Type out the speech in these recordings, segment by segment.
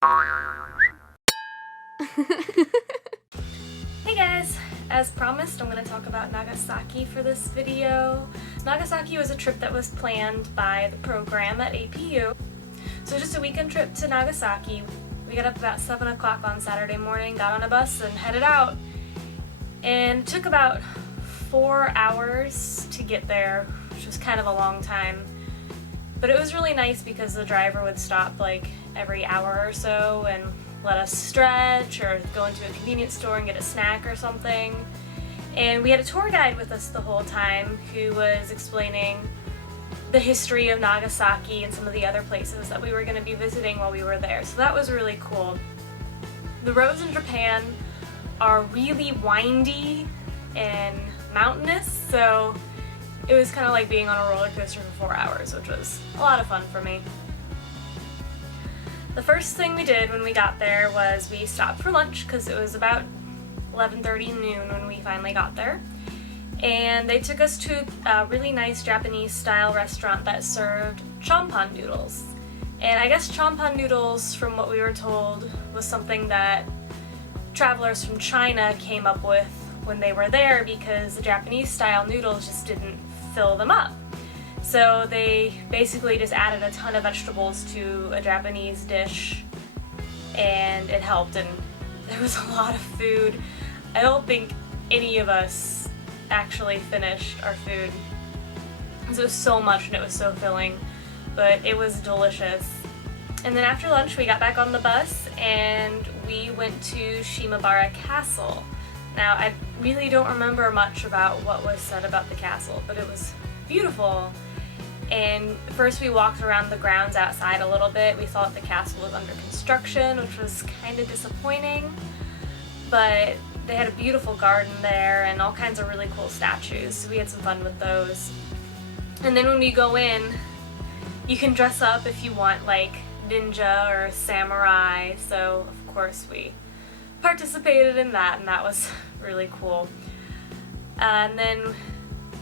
Hey guys! As promised, I'm going to talk about Nagasaki for this video. Nagasaki was a trip that was planned by the program at APU. So just a weekend trip to Nagasaki. We got up about 7 o'clock on Saturday morning, got on a bus and headed out. And it took about 4 hours to get there, which was kind of a long time. But it was really nice because the driver would stop like every hour or so and let us stretch or go into a convenience store and get a snack or something. And we had a tour guide with us the whole time who was explaining the history of Nagasaki and some of the other places that we were going to be visiting while we were there. So that was really cool. The roads in Japan are really windy and mountainous, so it was kind of like being on a roller coaster for 4 hours, which was a lot of fun for me. The first thing we did when we got there was we stopped for lunch because it was about 11:30 noon when we finally got there. And they took us to a really nice Japanese style restaurant that served chompan noodles. And I guess chompan noodles, from what we were told, was something that travelers from China came up with when they were there because the Japanese style noodles just didn't fill them up. So they basically just added a ton of vegetables to a Japanese dish and it helped, and there was a lot of food. I don't think any of us actually finished our food because it was so much and it was so filling, but it was delicious. And then after lunch we got back on the bus and we went to Shimabara Castle. Now I really don't remember much about what was said about the castle, but it was beautiful. And first we walked around the grounds outside a little bit. We thought the castle was under construction, which was kind of disappointing, but they had a beautiful garden there and all kinds of really cool statues, so we had some fun with those. And then when we go in, you can dress up if you want, like ninja or samurai, so of course we participated in that, and that was really cool. And then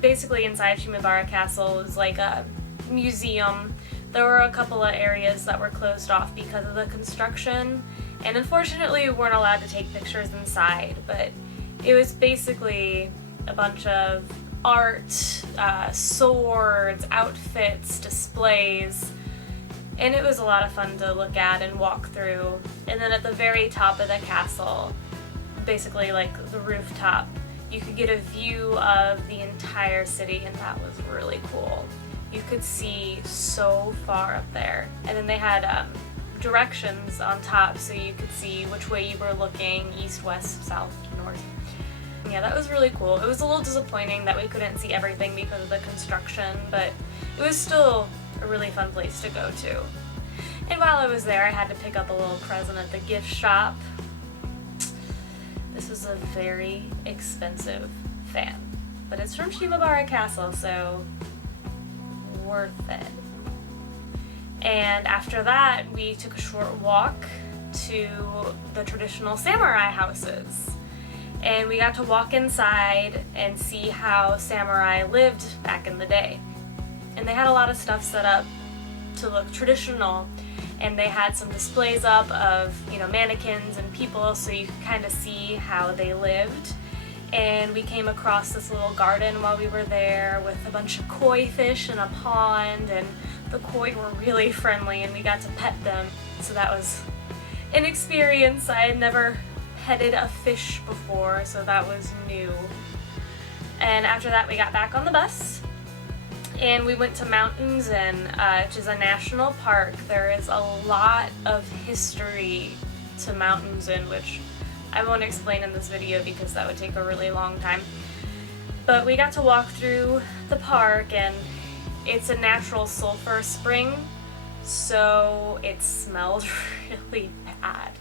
basically inside Shimabara Castle was like a museum. There were a couple of areas that were closed off because of the construction, and unfortunately we weren't allowed to take pictures inside, but it was basically a bunch of art, swords, outfits, displays, and it was a lot of fun to look at and walk through. And then at the very top of the castle, basically like the rooftop, you could get a view of the entire city, and that was really cool. You could see so far up there. And then they had directions on top so you could see which way you were looking, east, west, south, north. Yeah, that was really cool. It was a little disappointing that we couldn't see everything because of the construction, but it was still a really fun place to go to. And while I was there, I had to pick up a little present at the gift shop. This was a very expensive fan, but it's from Shimabara Castle, so worth it. And after that, we took a short walk to the traditional samurai houses. And we got to walk inside and see how samurai lived back in the day. And they had a lot of stuff set up to look traditional, and they had some displays up of, mannequins and people, so you could kind of see how they lived. And we came across this little garden while we were there with a bunch of koi fish in a pond, and the koi were really friendly and we got to pet them. So that was an experience. I had never petted a fish before, so that was new. And after that we got back on the bus and we went to Mountains Inn, which is a national park. There is a lot of history to Mountains Inn, which I won't explain in this video because that would take a really long time. But we got to walk through the park, and it's a natural sulfur spring, so it smelled really bad.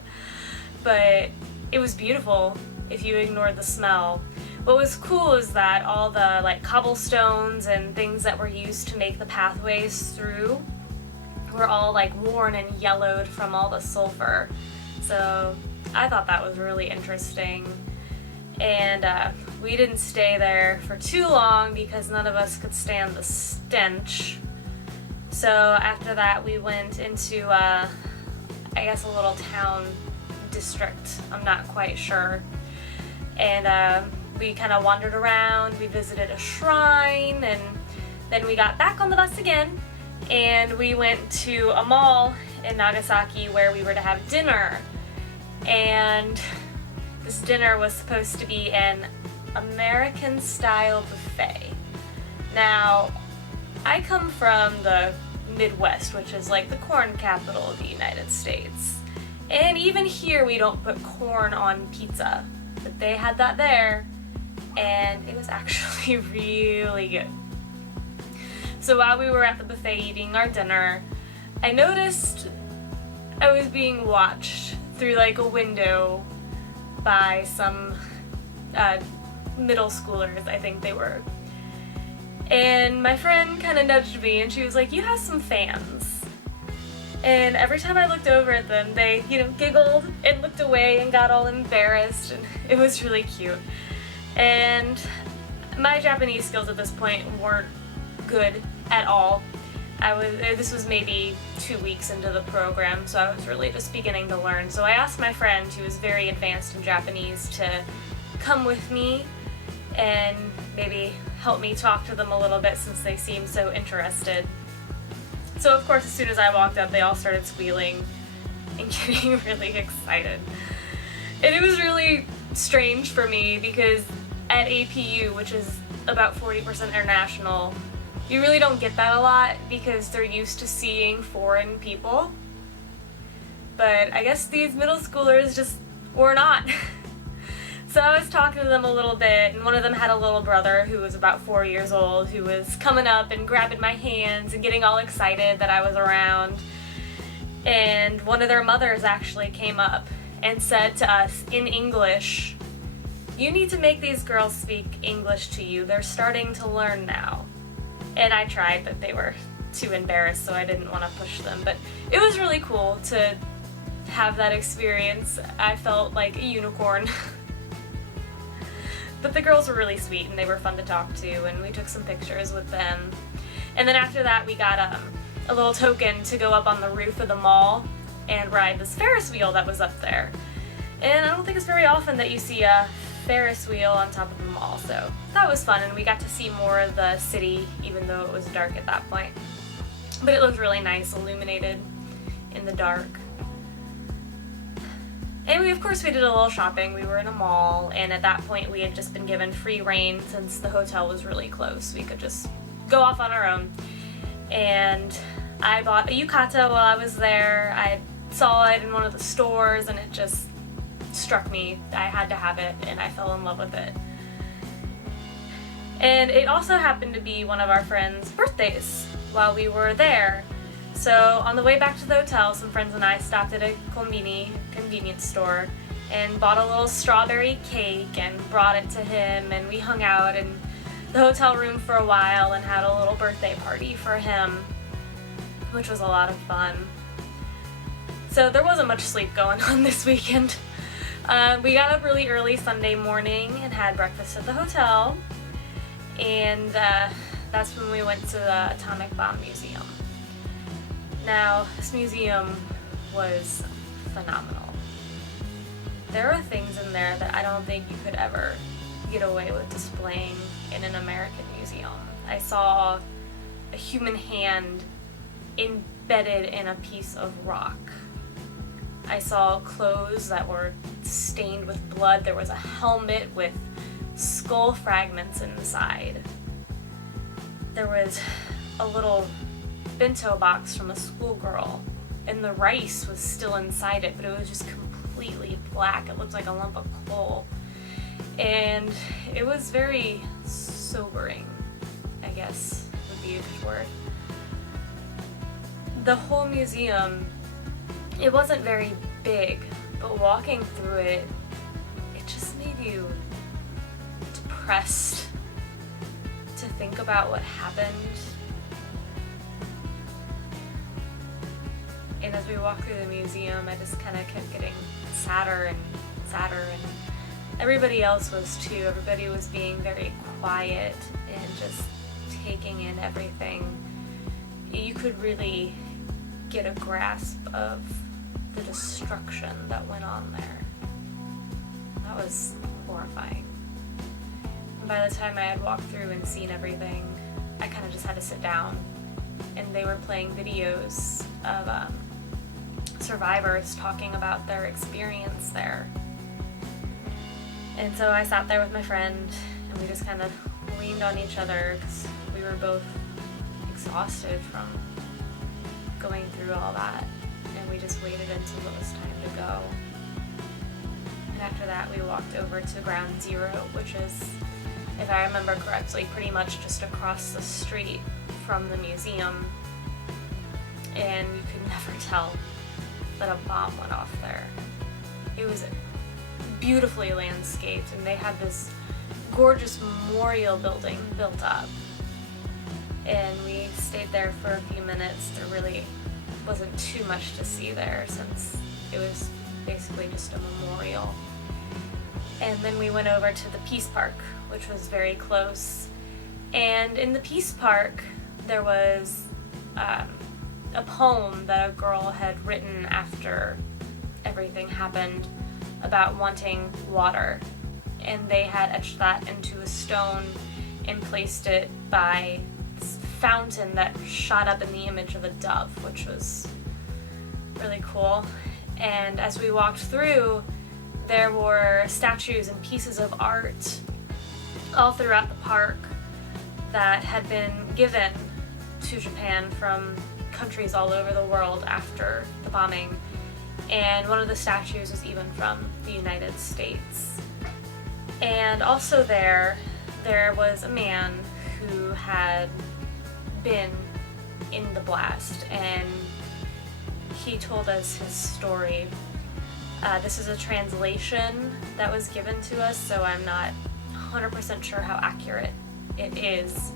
But it was beautiful if you ignored the smell. What was cool is that all the cobblestones and things that were used to make the pathways through were all worn and yellowed from all the sulfur. So I thought that was really interesting. And we didn't stay there for too long because none of us could stand the stench. So after that we went into I guess, a little town district. I'm not quite sure. And we kind of wandered around, we visited a shrine, and then we got back on the bus again, and we went to a mall in Nagasaki where we were to have dinner. And this dinner was supposed to be an American-style buffet. Now, I come from the Midwest, which is like the corn capital of the United States. And even here we don't put corn on pizza. But they had that there, and it was actually really good. So while we were at the buffet eating our dinner, I noticed I was being watched through like a window by some middle schoolers, I think they were. And my friend kind of nudged me and she was like, "You have some fans." And every time I looked over at them, they, giggled and looked away and got all embarrassed, and it was really cute. And my Japanese skills at this point weren't good at all. This was maybe 2 weeks into the program, so I was really just beginning to learn. So I asked my friend, who was very advanced in Japanese, to come with me and maybe help me talk to them a little bit since they seemed so interested. So of course, as soon as I walked up, they all started squealing and getting really excited. And it was really strange for me because at APU, which is about 40% international, you really don't get that a lot because they're used to seeing foreign people. But I guess these middle schoolers just were not. So I was talking to them a little bit, and one of them had a little brother who was about 4 years old who was coming up and grabbing my hands and getting all excited that I was around. And one of their mothers actually came up and said to us in English, "You need to make these girls speak English to you. They're starting to learn now." And I tried, but they were too embarrassed, so I didn't want to push them. But it was really cool to have that experience. I felt like a unicorn. But the girls were really sweet and they were fun to talk to, and we took some pictures with them. And then after that we got a little token to go up on the roof of the mall and ride this Ferris wheel that was up there. And I don't think it's very often that you see a Ferris wheel on top of the mall, so that was fun, and we got to see more of the city even though it was dark at that point. But it looked really nice, illuminated in the dark. And of course we did a little shopping. We were in a mall, and at that point we had just been given free reign since the hotel was really close. We could just go off on our own. And I bought a yukata while I was there. I saw it in one of the stores and it just struck me. I had to have it, and I fell in love with it. And it also happened to be one of our friends' birthdays while we were there. So on the way back to the hotel, some friends and I stopped at a convenience store and bought a little strawberry cake and brought it to him, and we hung out in the hotel room for a while and had a little birthday party for him, which was a lot of fun. So there wasn't much sleep going on this weekend. We got up really early Sunday morning and had breakfast at the hotel, and that's when we went to the Atomic Bomb Museum. Now, this museum was phenomenal. There are things in there that I don't think you could ever get away with displaying in an American museum. I saw a human hand embedded in a piece of rock. I saw clothes that were stained with blood. There was a helmet with skull fragments inside. There was a little bento box from a schoolgirl, and the rice was still inside it, but it was just completely black. It looked like a lump of coal. And it was very sobering, I guess would be a good word. The whole museum, it wasn't very big, but walking through it, it just made you depressed to think about what happened. And as we walked through the museum, I just kind of kept getting sadder and sadder, and everybody else was too. Everybody was being very quiet and just taking in everything. You could really get a grasp of the destruction that went on there. That was horrifying. And by the time I had walked through and seen everything, I kind of just had to sit down, and they were playing videos of survivors talking about their experience there. And so I sat there with my friend, and we just kind of leaned on each other because we were both exhausted from going through all that, and we just waited until it was time to go. And after that we walked over to Ground Zero, which is, if I remember correctly, pretty much just across the street from the museum, and you could never tell that a bomb went off there. It was beautifully landscaped, and they had this gorgeous memorial building built up. And we stayed there for a few minutes. There really wasn't too much to see there since it was basically just a memorial. And then we went over to the Peace Park, which was very close. And in the Peace Park, there was a poem that a girl had written after everything happened about wanting water. And they had etched that into a stone and placed it by this fountain that shot up in the image of a dove, which was really cool. And as we walked through, there were statues and pieces of art all throughout the park that had been given to Japan from countries all over the world after the bombing. And one of the statues was even from the United States. And also there was a man who had been in the blast, and he told us his story. This is a translation that was given to us, so I'm not 100% sure how accurate it is,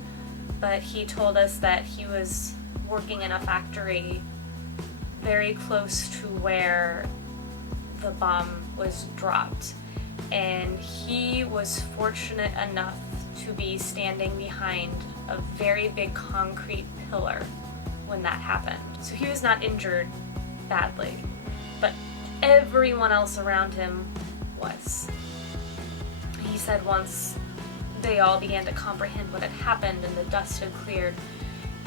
but he told us that he was working in a factory very close to where the bomb was dropped, and he was fortunate enough to be standing behind a very big concrete pillar when that happened. So he was not injured badly, but everyone else around him was. He said once they all began to comprehend what had happened and the dust had cleared,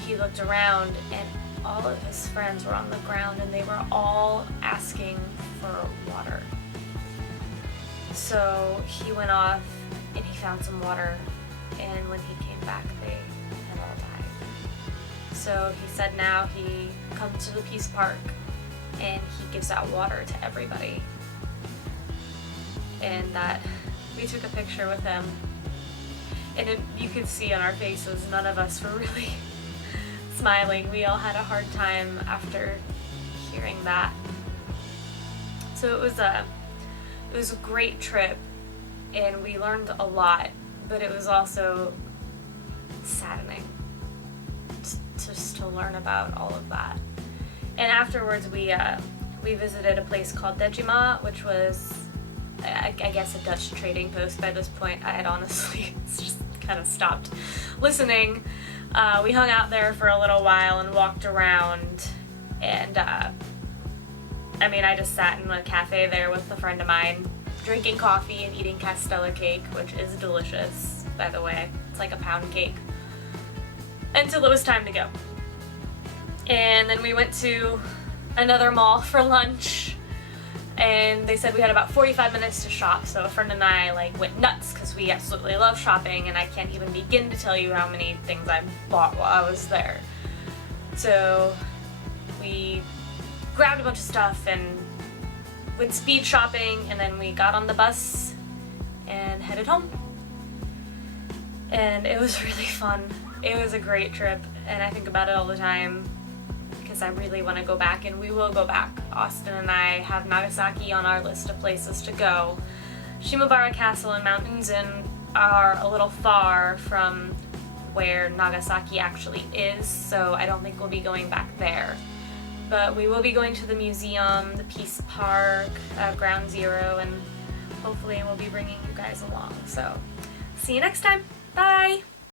he looked around and all of his friends were on the ground and they were all asking for water. So he went off and he found some water, and when he came back they had all died. So he said now he comes to the Peace Park and he gives out water to everybody. And that we took a picture with him, and you could see on our faces none of us were really smiling. We all had a hard time after hearing that. So it was a great trip, and we learned a lot, but it was also saddening just to learn about all of that. And afterwards we visited a place called Dejima, which was I guess a Dutch trading post. By this point I had honestly just kind of stopped listening. We hung out there for a little while and walked around, and I just sat in a cafe there with a friend of mine, drinking coffee and eating castella cake, which is delicious, by the way. It's like a pound cake. Until it was time to go. And then we went to another mall for lunch, and they said we had about 45 minutes to shop, so a friend and I went nuts because we absolutely love shopping, and I can't even begin to tell you how many things I bought while I was there. So we grabbed a bunch of stuff and went speed shopping, and then we got on the bus and headed home. And it was really fun. It was a great trip, and I think about it all the time because I really want to go back, and we will go back. Austin and I have Nagasaki on our list of places to go. Shimabara Castle and Mount Unzen are a little far from where Nagasaki actually is, so I don't think we'll be going back there. But we will be going to the museum, the Peace Park, Ground Zero, and hopefully we'll be bringing you guys along. So, see you next time. Bye!